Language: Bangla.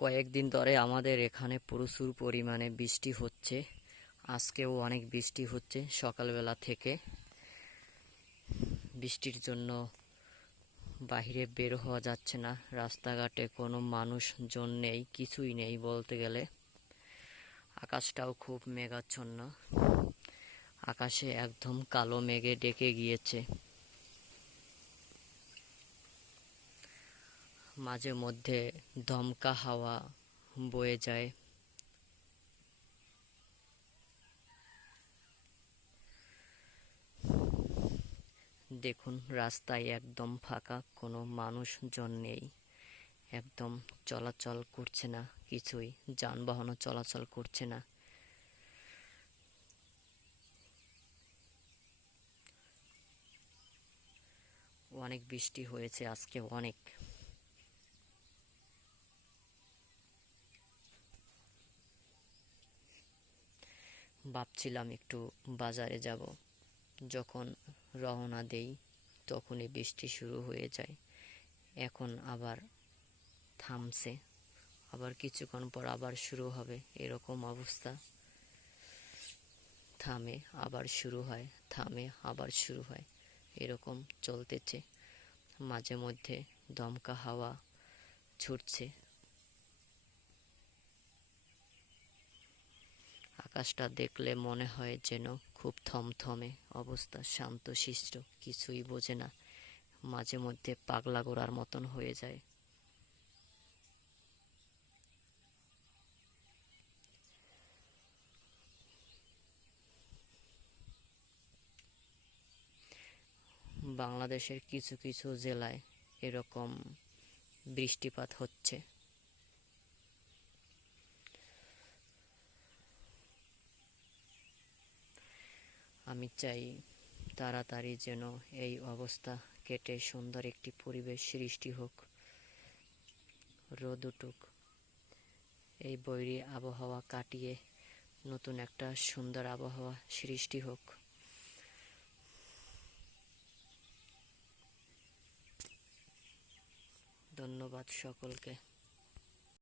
কয়েকদিন ধরে আমাদের এখানে প্রচুর পরিমাণে বৃষ্টি হচ্ছে। আজকেও অনেক বৃষ্টি হচ্ছে সকালবেলা থেকে। বৃষ্টির জন্য বাইরে বের হওয়া যাচ্ছে না, রাস্তাঘাটে কোনো মানুষজন নেই, কিছুই নেই বলতে গেলে। আকাশটাও খুব মেঘাচ্ছন্ন, আকাশে একদম কালো মেঘে ডেকে গিয়েছে। মাঝে মধ্যে দমকা হাওয়া বয়ে যায়। দেখুন, রাস্তায় একদম ফাঁকা, কোনো মানুষজন নেই, একদম চলাচল করছে না, কিছুই যানবাহনও চলাচল করছে না। অনেক বৃষ্টি হয়েছে আজকে, অনেক। ভাবছিলাম একটু বাজারে যাব, যখন রওনা দেই তখনই বৃষ্টি শুরু হয়ে যায়। এখন আবার থামছে, আবার কিছুক্ষণ পর আবার শুরু হবে, এরকম অবস্থা। থামে আবার শুরু হয়, থামে আবার শুরু হয়, এরকম চলতেছে। মাঝে মধ্যে দমকা হাওয়া ছুটছে। আকাশটা দেখলে মনে হয় যেন খুব থমথমে অবস্থা, শান্তশিষ্ট, কিছুই বোঝে না। মাঝে মধ্যে পাগলা ঘোড়ার মতন হয়ে যায়। বাংলাদেশের কিছু কিছু জেলায় এরকম বৃষ্টিপাত হচ্ছে। আমি চাই তাড়াতাড়ি যেন এই অবস্থা কেটে সুন্দর একটি পরিবেশ সৃষ্টি হোক, রোদ উঠুক, এই বৈরী আবহাওয়া কাটিয়ে নতুন একটা সুন্দর আবহাওয়া সৃষ্টি হোক। ধন্যবাদ সকলকে।